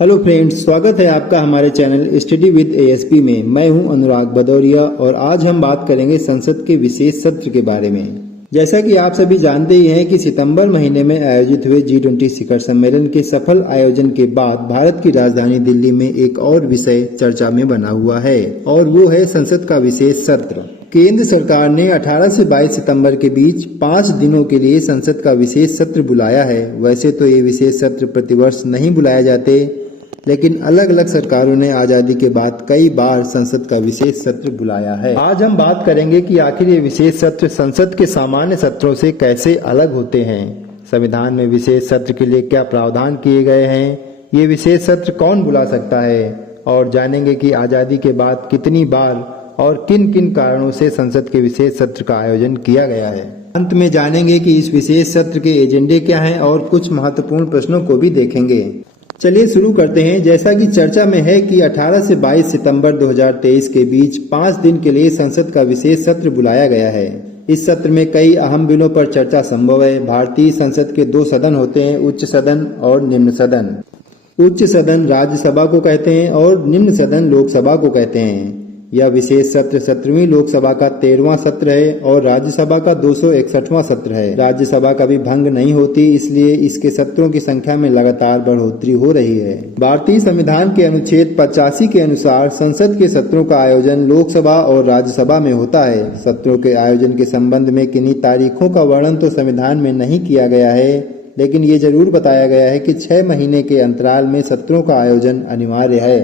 Hello friends, स्वागत है आपका हमारे चैनल स्टडी विद एएसपी में। मैं हूं अनुराग भदौरिया और आज हम बात करेंगे संसद के विशेष सत्र के बारे में। जैसा कि आप सभी जानते ही हैं कि सितंबर महीने में आयोजित हुए G20 शिखर सम्मेलन के सफल आयोजन के बाद भारत की राजधानी दिल्ली में एक और विषय चर्चा में बना हुआ है और वो है संसद का विशेष सत्र। केंद्र सरकार ने 18 से 22 सितंबर के बीच 5 दिनों के लिए संसद का विशेष सत्र बुलाया है। वैसे तो ये विशेष सत्र प्रतिवर्ष नहीं बुलाए जाते, लेकिन अलग अलग सरकारों ने आजादी के बाद कई बार संसद का विशेष सत्र बुलाया है। आज हम बात करेंगे कि आखिर ये विशेष सत्र संसद के सामान्य सत्रों से कैसे अलग होते हैं, संविधान में विशेष सत्र के लिए क्या प्रावधान किए गए हैं, ये विशेष सत्र कौन बुला सकता है, और जानेंगे कि आजादी के बाद कितनी बार और किन किन कारणों से संसद के विशेष सत्र का आयोजन किया गया है। अंत में जानेंगे कि इस विशेष सत्र के एजेंडे क्या हैं और कुछ महत्वपूर्ण प्रश्नों को भी देखेंगे। चलिए शुरू करते हैं। जैसा कि चर्चा में है कि 18 से 22 सितंबर 2023 के बीच 5 दिन के लिए संसद का विशेष सत्र बुलाया गया है। इस सत्र में कई अहम बिलों पर चर्चा संभव है। भारतीय संसद के 2 सदन होते हैं, उच्च सदन और निम्न सदन। उच्च सदन राज्यसभा को कहते हैं और निम्न सदन लोकसभा को कहते हैं। यह विशेष सत्र 17वीं लोकसभा का 13वां सत्र है और राज्यसभा का 261वां सत्र है। राज्यसभा कभी भंग नहीं होती, इसलिए इसके सत्रों की संख्या में लगातार बढ़ोतरी हो रही है। भारतीय संविधान के अनुच्छेद 85 के अनुसार संसद के सत्रों का आयोजन लोकसभा और राज्यसभा में होता है। सत्रों के आयोजन के संबंध में किन्हीं तारीखों का वर्णन तो संविधान में नहीं किया गया है, लेकिन ये जरूर बताया गया है कि 6 महीने के अंतराल में सत्रों का आयोजन अनिवार्य है।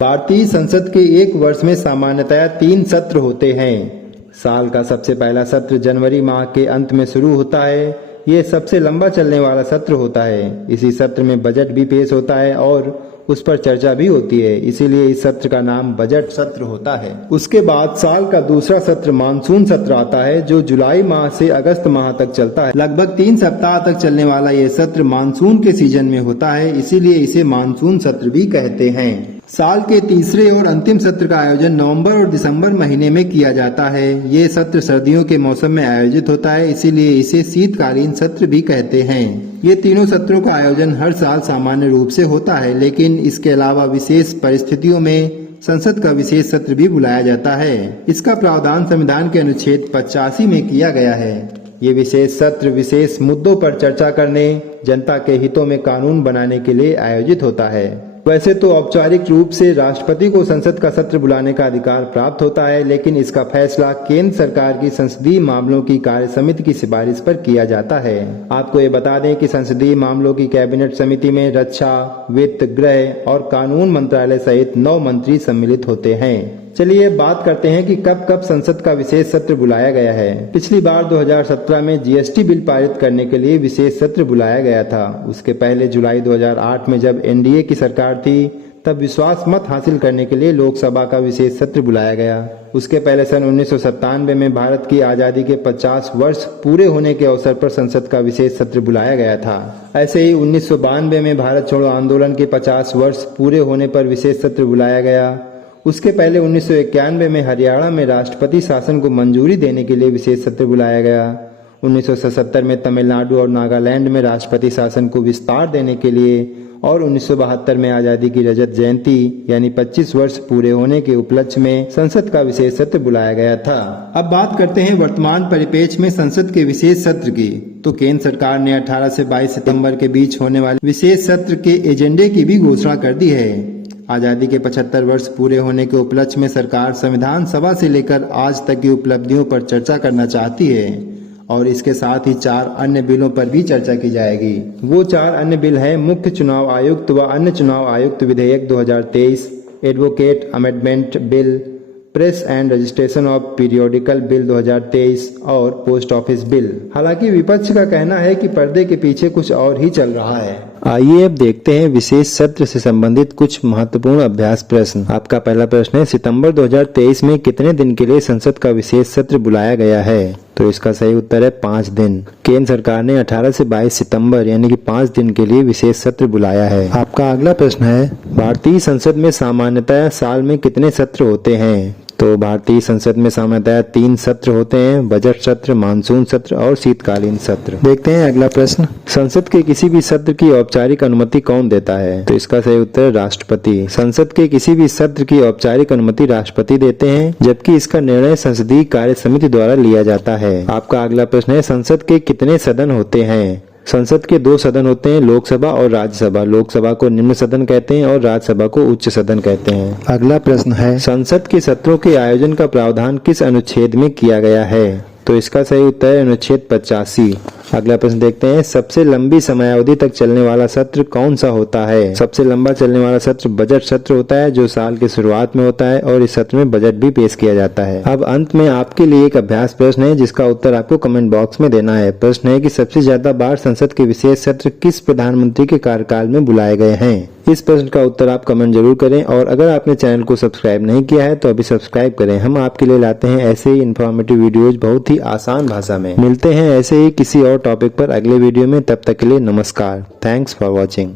भारतीय संसद के एक वर्ष में सामान्यतया 3 सत्र होते हैं। साल का सबसे पहला सत्र जनवरी माह के अंत में शुरू होता है। ये सबसे लंबा चलने वाला सत्र होता है। इसी सत्र में बजट भी पेश होता है और उस पर चर्चा भी होती है, इसीलिए इस सत्र का नाम बजट सत्र होता है। उसके बाद साल का दूसरा सत्र मानसून सत्र आता है, जो जुलाई माह से अगस्त माह तक चलता है। लगभग 3 सप्ताह तक चलने वाला ये सत्र मानसून के सीजन में होता है, इसीलिए इसे मानसून सत्र भी कहते हैं। साल के तीसरे और अंतिम सत्र का आयोजन नवंबर और दिसंबर महीने में किया जाता है। ये सत्र सर्दियों के मौसम में आयोजित होता है, इसीलिए इसे शीतकालीन सत्र भी कहते हैं। ये तीनों सत्रों का आयोजन हर साल सामान्य रूप से होता है, लेकिन इसके अलावा विशेष परिस्थितियों में संसद का विशेष सत्र भी बुलाया जाता है। इसका प्रावधान संविधान के अनुच्छेद 85 में किया गया है। ये विशेष सत्र विशेष मुद्दों पर चर्चा करने, जनता के हितों में कानून बनाने के लिए आयोजित होता है। वैसे तो औपचारिक रूप से राष्ट्रपति को संसद का सत्र बुलाने का अधिकार प्राप्त होता है, लेकिन इसका फैसला केंद्र सरकार की संसदीय मामलों की कार्य समिति की सिफारिश पर किया जाता है। आपको ये बता दें कि संसदीय मामलों की कैबिनेट समिति में रक्षा, वित्त, गृह और कानून मंत्रालय सहित 9 मंत्री सम्मिलित होते हैं। चलिए बात करते हैं कि कब कब संसद का विशेष सत्र बुलाया गया है। पिछली बार 2017 में जीएसटी बिल पारित करने के लिए विशेष सत्र बुलाया गया था। उसके पहले जुलाई 2008 में जब एनडीए की सरकार थी, तब विश्वास मत हासिल करने के लिए लोकसभा का विशेष सत्र बुलाया गया। उसके पहले सन 1997 में भारत की आजादी के 50 वर्ष पूरे होने के अवसर पर संसद का विशेष सत्र बुलाया गया था। ऐसे ही 1992 में भारत छोड़ो आंदोलन के 50 वर्ष पूरे होने पर विशेष सत्र बुलाया गया। उसके पहले 1991 में हरियाणा में राष्ट्रपति शासन को मंजूरी देने के लिए विशेष सत्र बुलाया गया। 1977 में तमिलनाडु और नागालैंड में राष्ट्रपति शासन को विस्तार देने के लिए और 1972 में आजादी की रजत जयंती यानी 25 वर्ष पूरे होने के उपलक्ष्य में संसद का विशेष सत्र बुलाया गया था। अब बात करते हैं वर्तमान परिप्रेक्ष्य में संसद के विशेष सत्र की। तो केंद्र सरकार ने 18 से 22 सितंबर के बीच होने वाले विशेष सत्र के एजेंडे की भी घोषणा कर दी है। आजादी के 75 वर्ष पूरे होने के उपलक्ष्य में सरकार संविधान सभा से लेकर आज तक की उपलब्धियों पर चर्चा करना चाहती है और इसके साथ ही 4 अन्य बिलों पर भी चर्चा की जाएगी। वो 4 अन्य बिल हैं मुख्य चुनाव आयुक्त व अन्य चुनाव आयुक्त विधेयक 2023, advocate amendment bill, press and registration of periodical bill 2023 और पोस्ट ऑफिस बिल। हालांकि विपक्ष का कहना है कि पर्दे के पीछे कुछ और ही चल रहा है। आइए अब देखते हैं विशेष सत्र से संबंधित कुछ महत्वपूर्ण अभ्यास प्रश्न। आपका पहला प्रश्न है, सितंबर 2023 में कितने दिन के लिए संसद का विशेष सत्र बुलाया गया है? तो इसका सही उत्तर है 5 दिन। केंद्र सरकार ने 18 से 22 सितंबर यानी कि 5 दिन के लिए विशेष सत्र बुलाया है। आपका अगला प्रश्न है, भारतीय संसद में सामान्यतः साल में कितने सत्र होते हैं? तो भारतीय संसद में सामान्यतः 3 सत्र होते हैं, बजट सत्र, मानसून सत्र और शीतकालीन सत्र। देखते हैं अगला प्रश्न, संसद के किसी भी सत्र की औपचारिक अनुमति कौन देता है? तो इसका सही उत्तर राष्ट्रपति। संसद के किसी भी सत्र की औपचारिक अनुमति राष्ट्रपति देते हैं, जबकि इसका निर्णय संसदीय कार्य समिति द्वारा लिया जाता है। आपका अगला प्रश्न है, संसद के कितने सदन होते हैं? संसद के 2 सदन होते हैं, लोकसभा और राज्यसभा। लोकसभा को निम्न सदन कहते हैं और राज्यसभा को उच्च सदन कहते हैं। अगला प्रश्न है, संसद के सत्रों के आयोजन का प्रावधान किस अनुच्छेद में किया गया है? तो इसका सही उत्तर है अनुच्छेद 85। अगला प्रश्न देखते हैं, सबसे लंबी समयावधि तक चलने वाला सत्र कौन सा होता है? सबसे लंबा चलने वाला सत्र बजट सत्र होता है, जो साल की शुरुआत में होता है और इस सत्र में बजट भी पेश किया जाता है। अब अंत में आपके लिए एक अभ्यास प्रश्न है, जिसका उत्तर आपको कमेंट बॉक्स में देना है। प्रश्न है कि सबसे ज्यादा बार संसद के विशेष सत्र किस प्रधानमंत्री के कार्यकाल में बुलाए गए हैं? इस प्रश्न का उत्तर आप कमेंट जरूर करें और अगर आपने चैनल को सब्सक्राइब नहीं किया है तो अभी सब्सक्राइब करें। हम आपके लिए लाते हैं ऐसे ही इन्फॉर्मेटिव वीडियोज बहुत ही आसान भाषा में। मिलते हैं ऐसे ही किसी और टॉपिक पर अगले वीडियो में, तब तक के लिए नमस्कार। Thanks for watching.